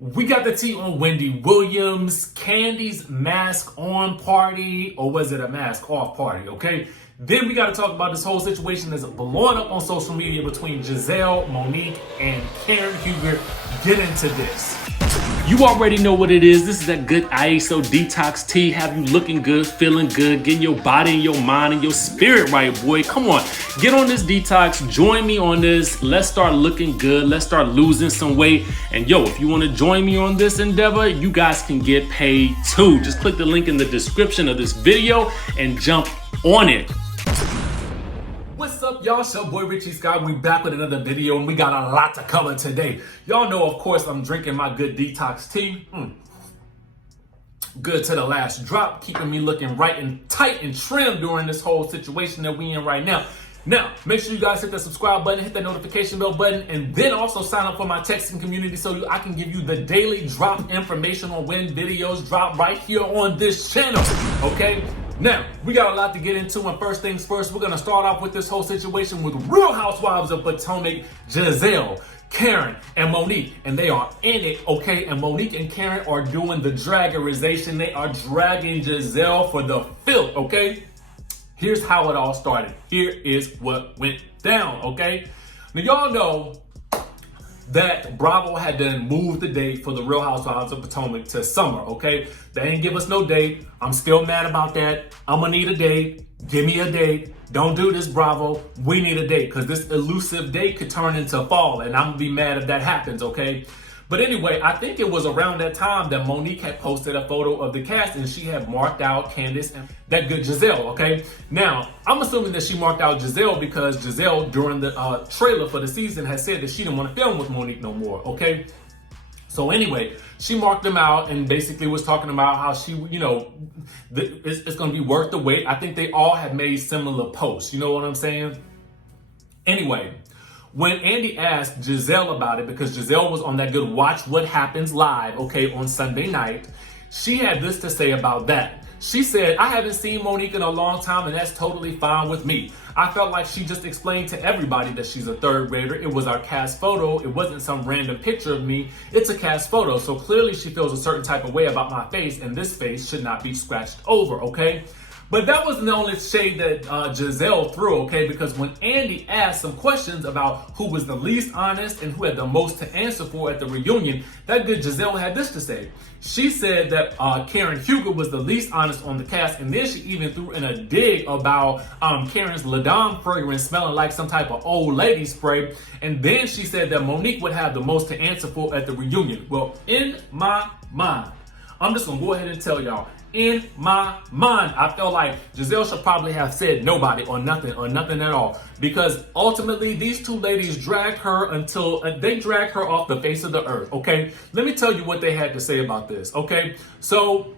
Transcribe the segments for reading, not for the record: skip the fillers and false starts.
We got the tea on Wendy Williams, KANDI's mask on party, or was it a mask off party, okay? Then we got to talk about this whole situation that's blowing up on social media between Gizelle, Monique, and Karen Huger. Get into this. You already know what it is. This is that good ISO detox tea. Have you looking good, feeling good, getting your body and your mind and your spirit right, boy. Come on, get on this detox. Join me on this. Let's start looking good. Let's start losing some weight. And yo, if you want to join me on this endeavor, you guys can get paid too. Just click the link in the description of this video and jump on it. What's up, y'all? It's your boy Richie Scott. We back with another video, and we got a lot to cover today. Y'all know, of course, I'm drinking my good detox tea. Good to the last drop, keeping me looking right and tight and trim during this whole situation that we in right now. Now, make sure you guys hit the subscribe button, hit that notification bell button, and then also sign up for my texting community so I can give you the daily drop information on when videos drop right here on this channel, okay? Now, we got a lot to get into, and first things first, we're going to start off with this whole situation with Real Housewives of Potomac, Gizelle, Karen, and Monique, and they are in it, okay? And Monique and Karen are doing the draggerization. They are dragging Gizelle for the filth, okay? Here's how it all started. Here is what went down, okay? Now, y'all know that Bravo had done moved the date for the Real Housewives of Potomac to summer, okay? They ain't give us no date. I'm still mad about that. I'm gonna need a date. Give me a date. Don't do this, Bravo. We need a date, because this elusive date could turn into fall, and I'm gonna be mad if that happens, okay? But anyway, I think it was around that time that Monique had posted a photo of the cast, and she had marked out Candace and that good Gizelle, okay? Now, I'm assuming that she marked out Gizelle because Gizelle, during the trailer for the season, had said that she didn't want to film with Monique no more, okay? So anyway, she marked them out and basically was talking about how she, you know, it's going to be worth the wait. I think they all had made similar posts, you know what I'm saying? Anyway, when Andy asked Gizelle about it, because Gizelle was on that good Watch What Happens Live, okay, on Sunday night, she had this to say about that. She said, I haven't seen Monique in a long time, and that's totally fine with me. I felt like she just explained to everybody that she's a third grader. It was our cast photo. It wasn't some random picture of me. It's a cast photo. So clearly she feels a certain type of way about my face, and this face should not be scratched over, okay? But that wasn't the only shade that Gizelle threw, okay? Because when Andy asked some questions about who was the least honest and who had the most to answer for at the reunion, that good Gizelle had this to say. She said that Karen Huger was the least honest on the cast, and then she even threw in a dig about Karen's La Dame fragrance smelling like some type of old lady spray. And then she said that Monique would have the most to answer for at the reunion. Well, in my mind, I'm just gonna go ahead and tell y'all, in my mind, I feel like Gizelle should probably have said nobody or nothing at all, because ultimately these two ladies dragged her until they dragged her off the face of the earth, okay? Let me tell you what they had to say about this, okay? So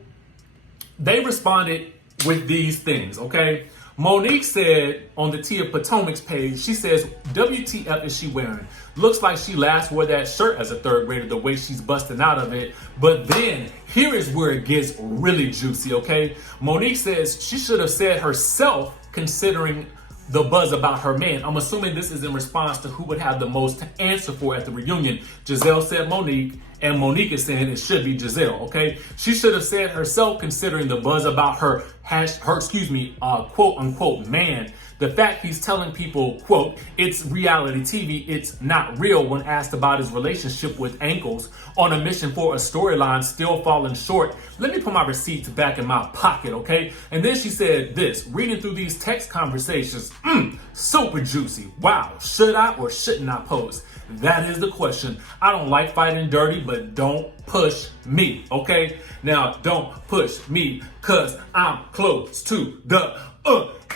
they responded with these things, okay? Monique said on the Tea of Potomac's page, she says, WTF is she wearing? Looks like she last wore that shirt as a third grader, the way she's busting out of it. But then, here is where it gets really juicy, okay? Monique says she should have said herself, considering the buzz about her man. I'm assuming this is in response to who would have the most to answer for at the reunion. Gizelle said Monique, and Monique is saying it should be Gizelle, okay? She should have said herself, considering the buzz about her quote unquote man. The fact he's telling people, quote, it's reality TV, it's not real, when asked about his relationship with Ankles, on a mission for a storyline still falling short. Let me put my receipts back in my pocket, okay? And then she said this, reading through these text conversations, super juicy. Wow, should I or shouldn't I post? That is the question. I don't like fighting dirty, but don't push me, okay? Now, don't push me, cause I'm close to the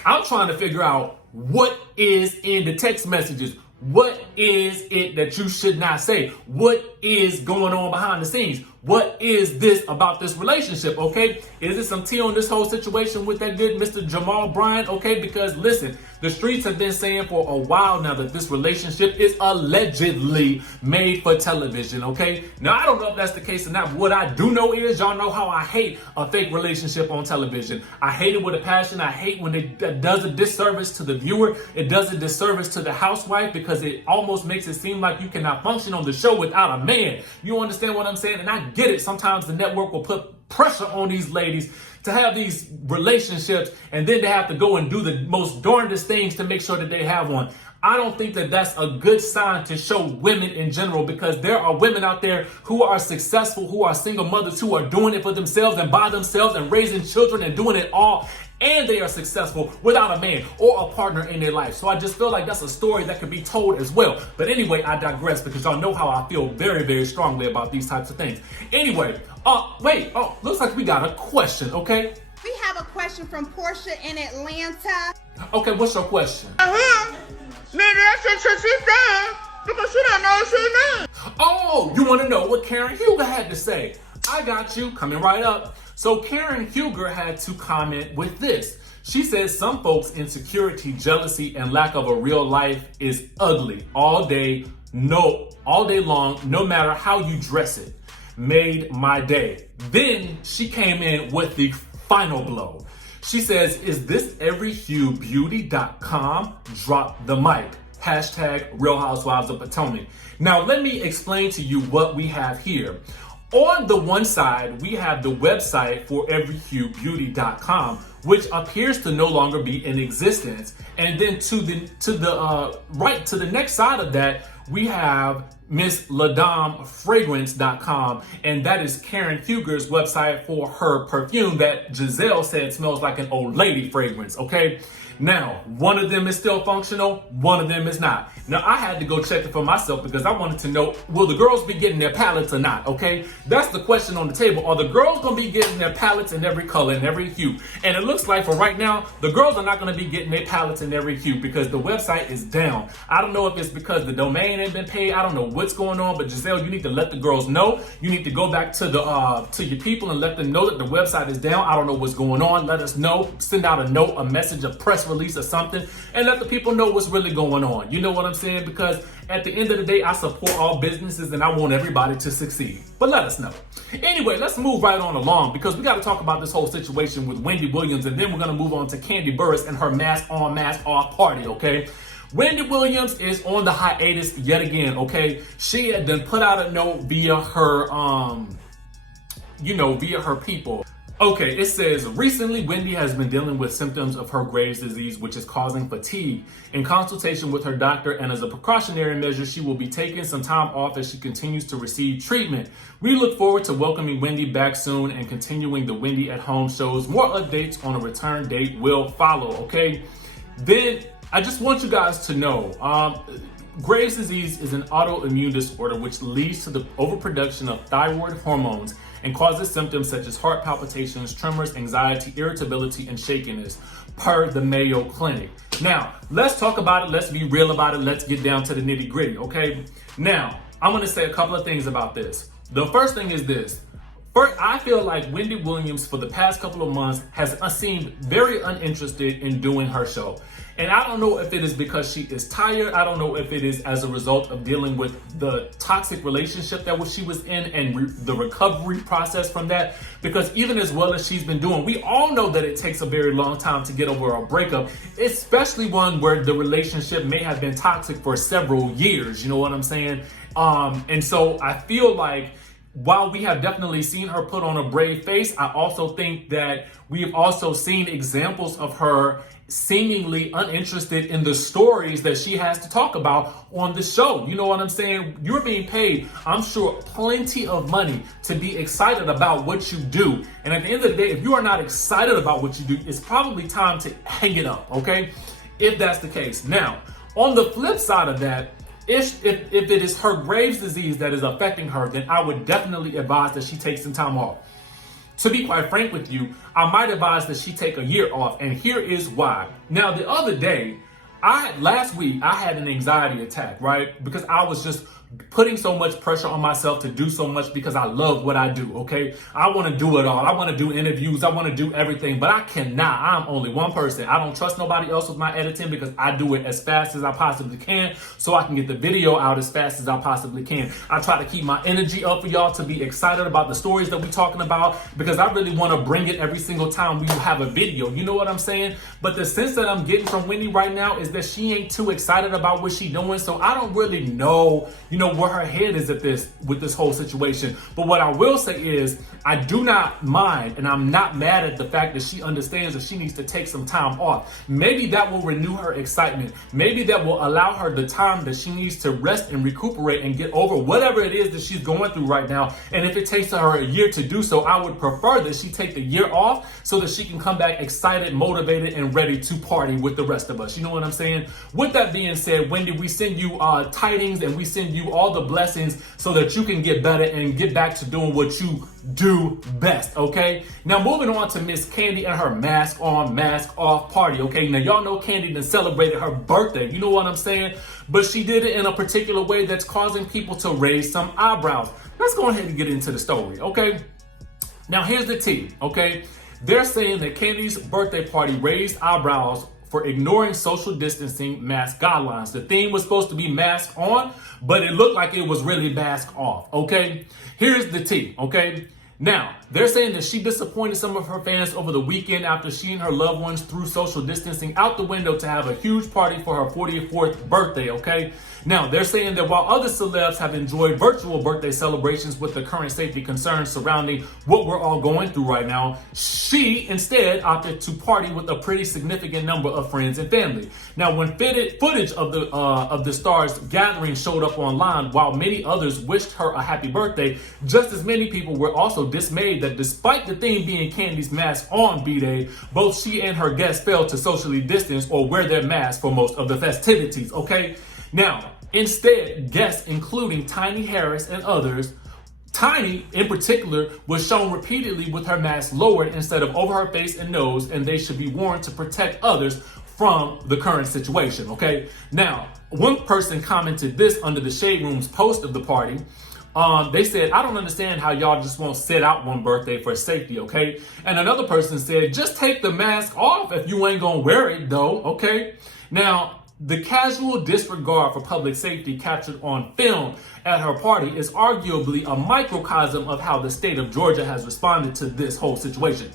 I'm trying to figure out what is in the text messages. What is it that you should not say? What is going on behind the scenes? what is this about this relationship, okay? Is it some tea on this whole situation with that good Mr. Jamal Bryant, okay? Because listen, the streets have been saying for a while now that this relationship is allegedly made for television, okay? Now, I don't know if that's the case or not, but what I do know is, y'all know how I hate a fake relationship on television. I hate it with a passion. I hate when it does a disservice to the viewer. It does a disservice to the housewife because it almost makes it seem like you cannot function on the show without a man. You understand what I'm saying? And I get it. Sometimes the network will put pressure on these ladies to have these relationships, and then they have to go and do the most darndest things to make sure that they have one. I don't think that that's a good sign to show women in general, because there are women out there who are successful, who are single mothers, who are doing it for themselves and by themselves and raising children and doing it all, and they are successful without a man or a partner in their life. So I just feel like that's a story that could be told as well. But anyway, I digress, because y'all know how I feel very, very strongly about these types of things. Anyway, looks like we got a question, okay? We have a question from Porsha in Atlanta. Okay, what's your question? Maybe that's what she said, because she don't know what she means. Oh, you want to know what Karen Huger had to say? I got you, coming right up. So Karen Huger had to comment with this. She says some folks' insecurity, jealousy, and lack of a real life is ugly all day long, no matter how you dress it. Made my day. Then she came in with the final blow. She says, is this everyhuebeauty.com? Drop the mic. Hashtag Real Housewives of Potomac. Now, let me explain to you what we have here. On the one side, we have the website for everyhuebeauty.com, which appears to no longer be in existence. And then to the next side of that, we have MissLadameFragrance.com, and that is Karen Huger's website for her perfume that Gizelle said smells like an old lady fragrance, okay? Now, one of them is still functional, one of them is not. Now, I had to go check it for myself because I wanted to know, will the girls be getting their palettes or not, okay? That's the question on the table. Are the girls gonna be getting their palettes in every color and every hue? And it looks like for right now, the girls are not gonna be getting their palettes in every hue because the website is down. I don't know if it's because the domain ain't been paid. I don't know what's going on, but Gizelle, you need to let the girls know. You need to go back to to your people and let them know that the website is down. I don't know what's going on. Let us know. Send out a note, a message, a press release or something, and let the people know what's really going on. You know what I'm saying? Because at the end of the day, I support all businesses and I want everybody to succeed. But let us know. Anyway, let's move right on along because we got to talk about this whole situation with Wendy Williams, and then we're going to move on to KANDI Burruss and her mask on, mask off party, okay? Wendy Williams is on the hiatus yet again, okay? She had been put out a note via her, via her people. Okay, it says, recently Wendy has been dealing with symptoms of her Graves' disease, which is causing fatigue. In consultation with her doctor and as a precautionary measure, she will be taking some time off as she continues to receive treatment. We look forward to welcoming Wendy back soon and continuing the Wendy at Home shows. More updates on a return date will follow, okay? Then, I just want you guys to know, Graves' disease is an autoimmune disorder which leads to the overproduction of thyroid hormones and causes symptoms such as heart palpitations, tremors, anxiety, irritability, and shakiness, per the Mayo Clinic. Now, let's talk about it. Let's be real about it. Let's get down to the nitty gritty, okay? Now, I'm going to say a couple of things about this. The first thing is this. First, I feel like Wendy Williams for the past couple of months has seemed very uninterested in doing her show. And I don't know if it is because she is tired. I don't know if it is as a result of dealing with the toxic relationship that she was in and the recovery process from that. Because even as well as she's been doing, we all know that it takes a very long time to get over a breakup, especially one where the relationship may have been toxic for several years. You know what I'm saying? And so I feel like while we have definitely seen her put on a brave face, I also think that we've also seen examples of her seemingly uninterested in the stories that she has to talk about on the show. You know what I'm saying? You're being paid, I'm sure, plenty of money to be excited about what you do. And at the end of the day, if you are not excited about what you do, it's probably time to hang it up, okay? If that's the case. Now, on the flip side of that, if it is her Graves' disease that is affecting her, then I would definitely advise that she take some time off. To be quite frank with you, I might advise that she take a year off, and here is why. Now, the other day, last week, I had an anxiety attack, right? Because I was just putting so much pressure on myself to do so much because I love what I do, okay? I want to do it all. I want to do interviews. I want to do everything, but I cannot. I'm only one person. I don't trust nobody else with my editing because I do it as fast as I possibly can so I can get the video out as fast as I possibly can. I try to keep my energy up for y'all to be excited about the stories that we're talking about because I really want to bring it every single time we have a video. You know what I'm saying? But the sense that I'm getting from Wendy right now is that she ain't too excited about what she's doing, so I don't really know, where her head is at with this whole situation. But what I will say is I do not mind and I'm not mad at the fact that she understands that she needs to take some time off. Maybe that will renew her excitement. Maybe that will allow her the time that she needs to rest and recuperate and get over whatever it is that she's going through right now. And if it takes her a year to do so, I would prefer that she take the year off so that she can come back excited, motivated, and ready to party with the rest of us. You know what I'm saying? With that being said, Wendy, we send you tidings and we send you all the blessings so that you can get better and get back to doing what you do best, okay? Now moving on to Miss Kandi and her mask on, mask off party, okay? Now y'all know Kandi done celebrated her birthday, you know what I'm saying? But she did it in a particular way that's causing people to raise some eyebrows. Let's go ahead and get into the story, okay? Now here's the tea, okay? They're saying that Kandi's birthday party raised eyebrows for ignoring social distancing mask guidelines. The theme was supposed to be mask on, but it looked like it was really mask off, okay? Here's the tea, okay? Now, they're saying that she disappointed some of her fans over the weekend after she and her loved ones threw social distancing out the window to have a huge party for her 44th birthday, okay? Now, they're saying that while other celebs have enjoyed virtual birthday celebrations with the current safety concerns surrounding what we're all going through right now, she instead opted to party with a pretty significant number of friends and family. Now, when footage of the star's gathering showed up online, while many others wished her a happy birthday, just as many people were also dismayed that despite the theme being Kandi's mask on B-Day, both she and her guests failed to socially distance or wear their masks for most of the festivities, okay? Now, instead, guests including Tiny Harris and others, Tiny in particular was shown repeatedly with her mask lowered instead of over her face and nose, and they should be worn to protect others from the current situation, okay? Now, one person commented this under the Shade Room's post of the party. They said, I don't understand how y'all just won't sit out one birthday for safety, okay? And another person said, just take the mask off if you ain't gonna wear it though, okay? Now, the casual disregard for public safety captured on film at her party is arguably a microcosm of how the state of Georgia has responded to this whole situation.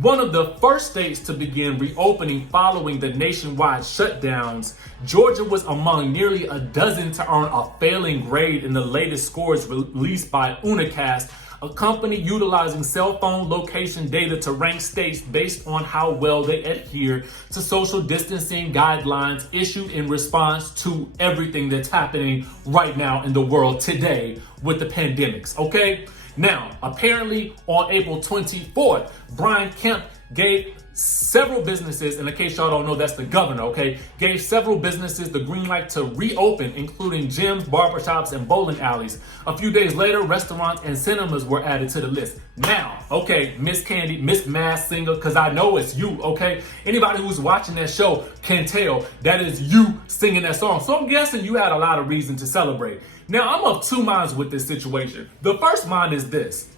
One of the first states to begin reopening following the nationwide shutdowns, Georgia was among nearly a dozen to earn a failing grade in the latest scores released by Unicast, a company utilizing cell phone location data to rank states based on how well they adhere to social distancing guidelines issued in response to everything that's happening right now in the world today with the pandemics, okay? Now, apparently on April 24th, Brian Kemp gave several businesses, and in case y'all don't know, that's the governor, okay, gave several businesses the green light to reopen, including gyms, barbershops, and bowling alleys. A few days later, restaurants and cinemas were added to the list. Now, okay, Miss Kandi, Miss Mass Singer, because I know it's you, okay? Anybody who's watching that show can tell that is you singing that song. So I'm guessing you had a lot of reason to celebrate. Now, I'm of two minds with this situation. The first mind is this.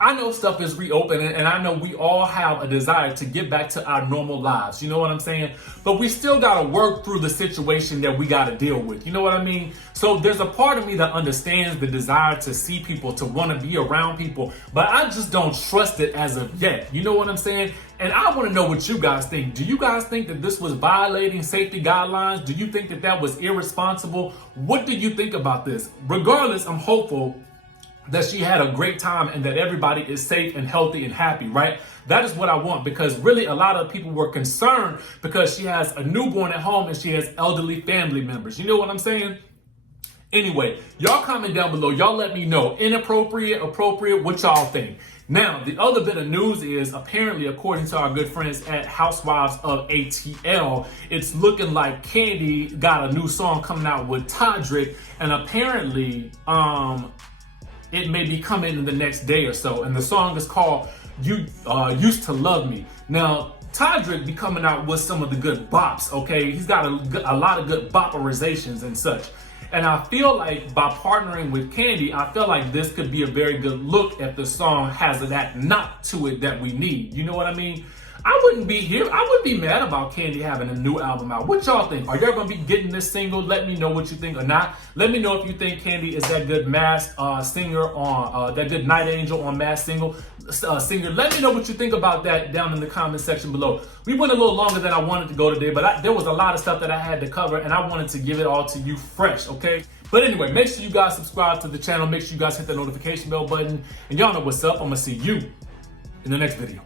I know stuff is reopening, and I know we all have a desire to get back to our normal lives. You know what I'm saying? But we still got to work through the situation that we got to deal with. You know what I mean? So there's a part of me that understands the desire to see people, to want to be around people, but I just don't trust it as of yet. You know what I'm saying? And I want to know what you guys think. Do you guys think that this was violating safety guidelines? Do you think that that was irresponsible? What do you think about this? Regardless, I'm hopeful that she had a great time and that everybody is safe and healthy and happy, right? That is what I want, because really a lot of people were concerned because she has a newborn at home and she has elderly family members. You know what I'm saying? Anyway, y'all comment down below. Y'all let me know. Inappropriate, appropriate, what y'all think. Now, the other bit of news is apparently, according to our good friends at Housewives of ATL, it's looking like Kandi got a new song coming out with Todrick, and apparently, it may be coming in the next day or so, and the song is called "You Used to Love Me." Now, Todrick be coming out with some of the good bops, okay? He's got a lot of good bopperizations and such. And I feel like by partnering with KANDI, I feel like this could be a very good look if the song has that knot to it that we need. You know what I mean? I wouldn't be mad about KANDI having a new album out. What y'all think? Are y'all gonna be getting this single? Let me know what you think or not. Let me know if you think KANDI is that good masked singer on that good night angel on masked singer. Let me know what you think about that down in the comment section below. We went a little longer than I wanted to go today, but there was a lot of stuff that I had to cover, and I wanted to give it all to you fresh, okay? But anyway, make sure you guys subscribe to the channel. Make sure you guys hit the notification bell button, and y'all know what's up. I'm gonna see you in the next video.